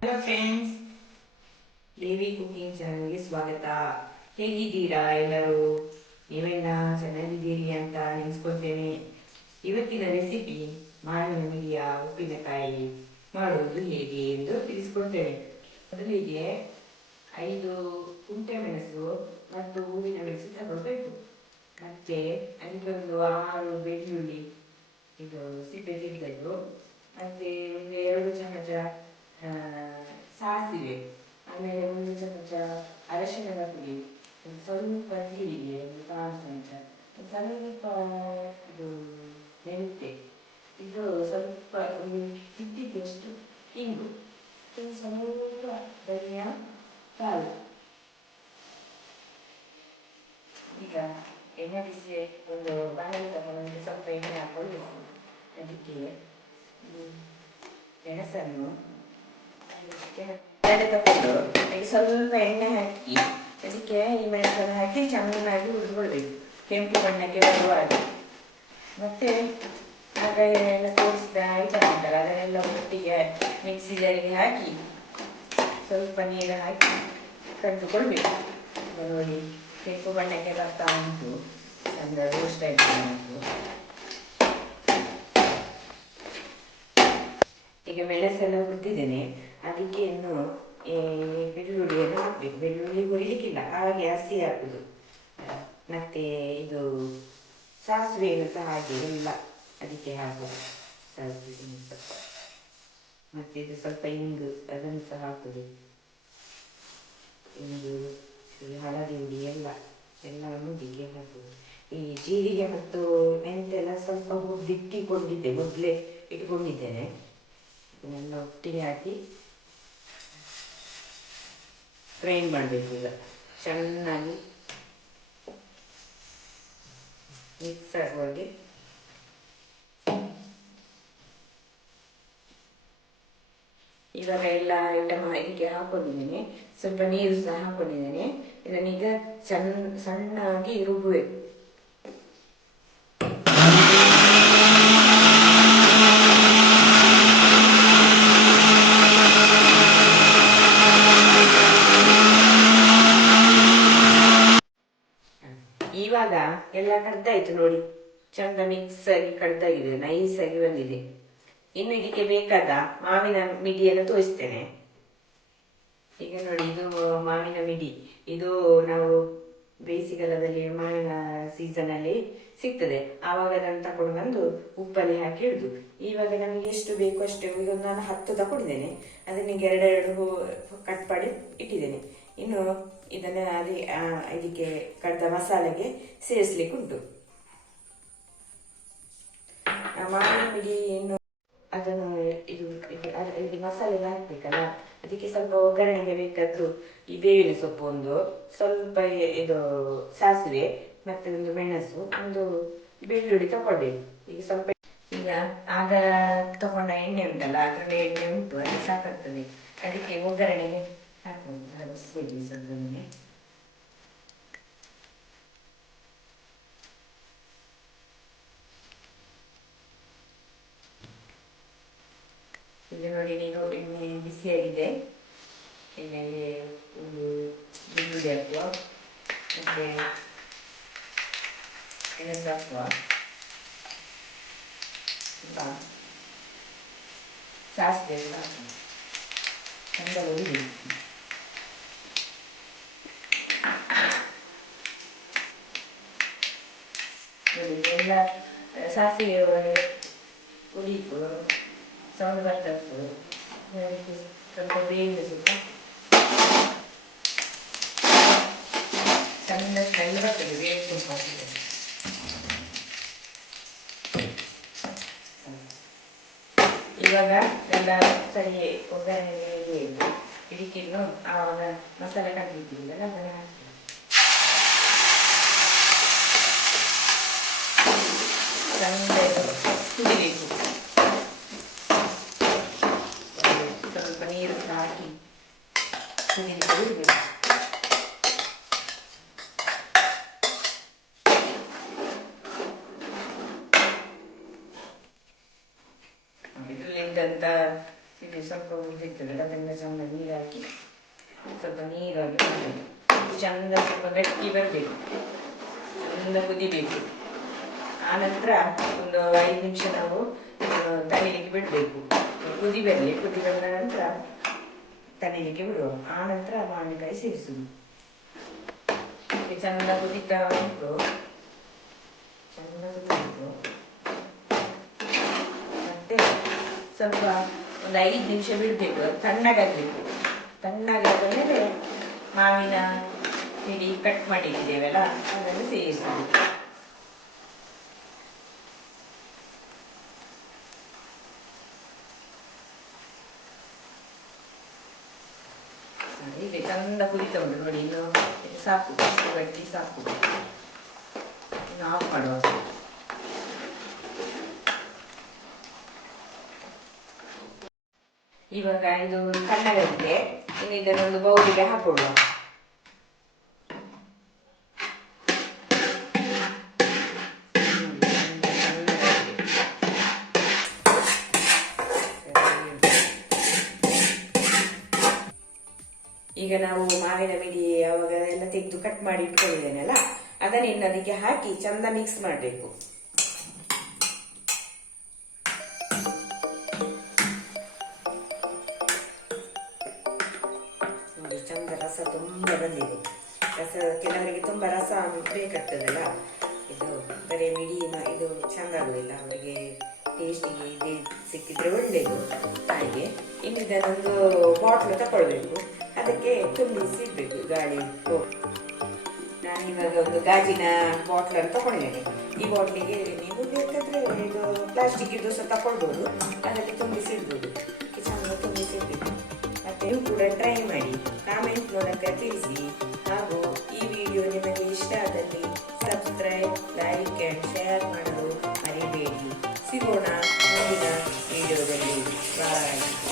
Hello friends, ದೇವಿ cooking ಚಾನಲ್ಗೆ ಸ್ವಾಗತ. ಹೇಗಿದ್ದೀರಾ ಎಲ್ಲರೂ? ನೀವೆಲ್ಲ ಚೆನ್ನಾಗಿದ್ದೀರಿ ಅಂತ ನೆನೆಸ್ಕೊಳ್ತೇನೆ. ಇವತ್ತಿನ ರೆಸಿಪಿ ಮಾವಿನ ಮಿಡಿಯ ಉಪ್ಪಿನಕಾಯಿ ಮಾಡುವುದು ಹೇಗೆ ಎಂದು ತಿಳಿಸ್ಕೊಡ್ತೇನೆ. ಮೊದಲಿಗೆ 5 ಕುಂಟೆ ಮೆಣಸು ಮತ್ತು ಹೂವಿನ ಮೆಣಸು ತಗೊಳ್ಬೇಕು. ಮತ್ತೆ ಅದಕ್ಕೊಂದು 6 ಬೆಳ್ಳುಳ್ಳಿ, ಇದು ಸಿಪ್ಪೆ ತೆಗೆದದ್ದು, ಮತ್ತೆ ಒಂದು 2 ಚಮಚ ಸಾಸಿವೆ, ಆಮೇಲೆ 1 ಚಮಚ ಅರಶಿಣದ ಪುಡಿ, ಒಂದು ಸ್ವಲ್ಪ ಜೀರಿಗೆ, ಒಂದು 1 ಚಮಚ, ಸ್ವಲ್ಪ ಇದು ಮೆಂತೆ, ಇದು ಸ್ವಲ್ಪ ಒಂದು ಹಿಟ್ಟಿದ್ದಷ್ಟು ಹಿಂಗು, ಸ್ವಲ್ಪ ಧನಿಯಾ ಕಾಳು. ಈಗ ಎಣ್ಣೆ ಬಿಸಿ ಒಂದು ಬಾಣಲೆ ತಗೊಂಡು ಸ್ವಲ್ಪ ಎಣ್ಣೆ ಹಾಕೊಂಡು ಅದಕ್ಕೆ ಮೆಣಸನ್ನು ತಗೊಂಡು ಅದಕ್ಕೆ ಸ್ವಲ್ಪ ಎಣ್ಣೆ ಹಾಕಿ ಅದಕ್ಕೆ ಈ ಮೆಣಸನ್ನು ಹಾಕಿ ಚೆನ್ನಾಗಿ ಹುರಿದುಕೊಳ್ಬೇಕು, ಕೆಂಪು ಬಣ್ಣಕ್ಕೆ ಬರುವಾಗ. ಮತ್ತೆ ಆಗ ಎಲ್ಲ ತೋರಿಸಿದ ಐಟಮ್ ಉಂಟಲ್ಲ ಅದನ್ನೆಲ್ಲ ಒಟ್ಟಿಗೆ ಮಿಕ್ಸಿ ಜಾರಿಗೆ ಹಾಕಿ ಸ್ವಲ್ಪ ನೀರು ಹಾಕಿ ಕರೆದುಕೊಳ್ಬೇಕು. ನೋಡಿ, ಕೆಂಪು ಬಣ್ಣಕ್ಕೆ ಬರ್ತಾ ಉಂಟು, ಚಂದ ರೋಸ್ಟ್ ಆಯ್ತು ಉಂಟು. ಈಗ ಮೆಣಸೆಲ್ಲ ಹುರಿದಿದ್ದೇನೆ, ಅದಕ್ಕೆ ಇನ್ನು ಬೆಳ್ಳುಳ್ಳಿಯನ್ನು ಹಾಕಬೇಕು. ಬೆಳ್ಳುಳ್ಳಿ ಹುರಿಲಿಕ್ಕಿಲ್ಲ, ಹಾಗೆ ಹಸಿ ಹಾಕುದು. ಮತ್ತೆ ಇದು ಸಾಸಿವೆಯನ್ನು ಸಹ ಹಾಗೆ ಎಲ್ಲ ಅದಕ್ಕೆ ಹಾಕುದು, ಸಾಸಿವೆ ಮತ್ತೆ ಇದು ಸ್ವಲ್ಪ ಇಂಗು ಅದನ್ನು ಸಹ ಹಾಕುದು. ಇಂಗು, ಹಳದಿ ಹುಡಿ ಎಲ್ಲವನ್ನು ಹೀಗೆ ಹಾಕುದು. ಈ ಜೀರಿಗೆ ಮತ್ತು ಮೆಂತೆಲ್ಲ ಸ್ವಲ್ಪ ಹುರಿದಿಟ್ಟಿಕೊಂಡಿದ್ದೆ, ಮೊದಲೇ ಇಟ್ಕೊಂಡಿದ್ದೇನೆ. ಇದನ್ನೆಲ್ಲ ಒಟ್ಟಿಗೆ ಹಾಕಿ ಗ್ರೈಂಡ್ ಮಾಡಬೇಕು. ಈಗ ಚೆನ್ನಾಗಿ ಮಿಕ್ಸ್ ಆಗುವಾಗೆ ಇವಾಗ ಎಲ್ಲ ಐಟಮ್ ಇದಕ್ಕೆ ಹಾಕೊಂಡಿದ್ದೇನೆ, ಸ್ವಲ್ಪ ನೀರು ಸಹ ಹಾಕೊಂಡಿದ್ದೇನೆ. ಇದನ್ನೀಗ ಸಣ್ಣಾಗಿ ರುಬ್ಬಬೇಕು. ಇವಾಗ ಎಲ್ಲ ಕಡ್ದಾಯ್ತು ನೋಡಿ, ಚಂದ ಮಿಕ್ಸ್ ಆಗಿ ಕಡ್ದಾಗಿದೆ, ನೈಸ್ ಆಗಿ ಬಂದಿದೆ. ಇನ್ನು ಇದಕ್ಕೆ ಬೇಕಾದ ಮಾವಿನ ಮಿಡಿಯನ್ನು ತೋರಿಸ್ತೇನೆ. ಈಗ ನೋಡಿ, ಇದು ಮಾವಿನ ಮಿಡಿ. ಇದು ನಾವು ಬೇಸಿಗೆಗಾಲದಲ್ಲಿ ಮಾವಿನ ಸೀಸನಲ್ಲಿ ಸಿಗ್ತದೆ, ಆವಾಗ ಅದನ್ನು ತಗೊಂಡು ಬಂದು ಉಪ್ಪಲ್ಲಿ ಹಾಕಿ ಇಡುದು. ಇವಾಗ ನಮಗೆ ಎಷ್ಟು ಬೇಕು ಅಷ್ಟು, ಈಗ ನಾನು 10 ತಗೊಂಡಿದ್ದೇನೆ, ಅದನ್ನ 2 ಕಟ್ ಮಾಡಿ ಇಟ್ಟಿದ್ದೇನೆ. ಇನ್ನು ಇದನ್ನ ಇದಕ್ಕೆ ಕಡ್ದ ಮಸಾಲೆಗೆ ಸೇರಿಸ್ಲಿಕ್ಕೆ ಉಂಟು. ಮಾವಿನ ಮಿಡಿ ಇನ್ನು ಅದನ್ನು ಇದು ಮಸಾಲೆಗೆ ಹಾಕ್ಬೇಕಲ್ಲ, ಅದಕ್ಕೆ ಸ್ವಲ್ಪ ಒಗ್ಗರಣೆಗೆ ಬೇಕಾದ್ದು ಈ ಬೇವಿನ ಸೊಪ್ಪು, ಒಂದು ಸ್ವಲ್ಪ ಇದು ಸಾಸಿವೆ, ಮತ್ತೆ ಒಂದು ಮೆಣಸು, ಒಂದು ಬೆಳ್ಳುಳ್ಳಿ ತಗೊಳ್ಬೇಕು. ಈಗ ಸ್ವಲ್ಪ ಈಗ ಆಗ ತಗೊಂಡ ಎಣ್ಣೆ ಉಂಟಲ್ಲ, ಅದರಲ್ಲಿ ಎಣ್ಣೆ ಉಂಟು, ಅದು ಸಾಕಾಗ್ತದೆ. ಅದಕ್ಕೆ ಒಗ್ಗರಣೆಗೆ ಹಾಕುವುದು ಸ್ವಲ್ಪ. ಈಗ ನೋಡಿ, ಎಣ್ಣೆ ಬಿಸಿಯಾಗಿದೆ. ಎಣ್ಣೆಗೆ ಒಂದು ಬೆಳ್ಳುಳ್ಳಿ ಹಾಕುವ, ಮತ್ತೆ ಮೆಣಸು ಹಾಕುವ, ಸಾಸಿವೆ ಹಾಕುವ, ಚಂದ ಹುರಿಬೇಕು. ನೋಡಿ, ಎಲ್ಲ ಸಾಸಿವೆ ಹುರಿದು ಸೌಂಡ್ ಬರ್ತಾ ಇರ್ತದೆ. ಸ್ವಲ್ಪ ಬೇವಿನ ಸೊಪ್ಪು ಚಂದ ಸ್ಮೆಲ್ ಬರ್ತದೆ ಬೇವಿನ ಸೊಪ್ಪು ಹಾಕಿದ್ರೆ. ಇವಾಗ ಎಲ್ಲ ಸರಿ ಒಗ್ಗರಣೆಗೆ ಇದಕ್ಕಿನ್ನು ಆವಾಗ ಮಸಾಲೆ ಕಟ್ಟಿದ್ದೀವಿ ಅದನ್ನು ಹಾಕಿ ಚಂದ ಕುದಿಬೇಕು. ಸ್ವಲ್ಪ ನೀರು ಹಾಕಿ ಕುದಿಬೇಕು. ಇಲ್ಲಿಂದಂತ ಇದು ಸ್ವಲ್ಪ ಸ್ವಲ್ಪ ಉಳಿದಿರ್ತದೆ ಅದರಿಂದ ಚಂದ ನೀರು ಹಾಕಿ ಸ್ವಲ್ಪ ನೀರಾಗಿ ಮಾಡಬೇಕು. ಚಂದ ಸ್ವಲ್ಪ ಗಟ್ಟಿ ಬರಬೇಕು, ಚಂದ ಕುದಿಬೇಕು. ಆನಂತರ ಒಂದು 5 ನಿಮಿಷ ನಾವು ತಣಿಲಿಕ್ಕೆ ಬಿಡಬೇಕು. ಕುದಿ ಬರಲಿ, ಕುದಿ ಬಂದ ನಂತರ ತಣಿಲಿಕ್ಕೆ ಬಿಡುವ. ಆನಂತರ ಮಾವಿನಕಾಯಿ ಸೇರಿಸುದು. ಚಂದ ಕುದಿತಾ ಉಂಟು, ಚಂದ ಕುದಿಬೇಕು. ಮತ್ತೆ ಸ್ವಲ್ಪ ಒಂದು 5 ನಿಮಿಷ ಬಿಡಬೇಕು, ಅದು ತಣ್ಣಗಾಗಬೇಕು. ತಣ್ಣಗಾದ ಮೇಲೆ ಮಾವಿನ ಹಿಡಿ ಕಟ್ ಮಾಡಿದ್ದೇವಲ್ಲ ಅದನ್ನು ಸೇರಿಸುದು. ಹೀಗೆ ಚಂದ ಕುದಿತಾ ಉಂಟು ನೋಡಿ. ಇನ್ನು ಸಾಕು, ಇಷ್ಟು ಗಟ್ಟಿ ಸಾಕು. ಇನ್ನು ಆಫ್ ಮಾಡುವ. ಇವಾಗ ಇದು ತಣ್ಣಗಾಗಿದೆ. ಇನ್ನು ಇದನ್ನೊಂದು ಬೌಲಿಗೆ ಹಾಕೊಳ್ಳುವ. ಈಗ ನಾವು ಮಾವಿನ ಮಿಡಿ ಅವಾಗ ಎಲ್ಲ ತೆಗೆದು ಕಟ್ ಮಾಡಿ ಇಟ್ಕೊಂಡಿದ್ದೇನಲ್ಲ, ಅದನ್ನ ಇನ್ನು ಅದಕ್ಕೆ ಹಾಕಿ ಚಂದ ಮಿಕ್ಸ್ ಮಾಡಬೇಕು. ನೋಡಿ, ಚಂದ ರಸ ತುಂಬ ಬಂದಿದೆ. ರಸ ಕೆಲವರಿಗೆ ತುಂಬಾ ರಸ ಬೇಕಾಗ್ತದಲ್ಲ, ಇದು ಬರೀ ಮಿಡಿ ಇದು ಚಂದ ಆಗುದಿಲ್ಲ. ಅವರಿಗೆ ಟೇಸ್ಟಿಗೆ ಇದೇ ಸಿಕ್ಕಿದ್ರೆ ಒಳ್ಳೇದು. ಹಾಗೆ ಇನ್ನು ಇದನ್ನೊಂದು ಬಾಟ್ಲು ತಗೊಳ್ಬೇಕು, ಅದಕ್ಕೆ ತುಂಬಿಸಿ ಇಡ್ಬೇಕು ಗಾಳಿ ಹೋಗಿ. ನಾನಿವಾಗ ಒಂದು ಗಾಜಿನ ಬಾಟ್ಲನ್ನು ತಗೊಂಡಿದ್ದೇನೆ. ಈ ಬಾಟ್ಲಿಗೆ ನೀವು ಬೇಕಾದ್ರೆ ಇದು ಪ್ಲಾಸ್ಟಿಕ್ ಇದು ಸಹ ತಗೊಳ್ಬೋದು, ಅದಕ್ಕೆ ತುಂಬಿಸಿ ಇಡ್ಬೋದು. ಚಂದ ತುಂಬಿಸಿ ಇಡ್ಬೇಕು. ಮತ್ತೆ ನೀವು ಕೂಡ ಟ್ರೈ ಮಾಡಿ, ಕಾಮೆಂಟ್ ಮೂಲಕ ತಿಳಿಸಿ. ಹಾಗೂ ಈ ವಿಡಿಯೋ ನಿಮಗೆ ಇಷ್ಟ ಆದಲ್ಲಿ ಸಬ್ಸ್ಕ್ರೈಬ್, ಲೈಕ್ ಆ್ಯಂಡ್ ಶೇರ್ ಮಾಡಲು ಮರಿಬೇಡಿ. ಸಿಗೋಣ.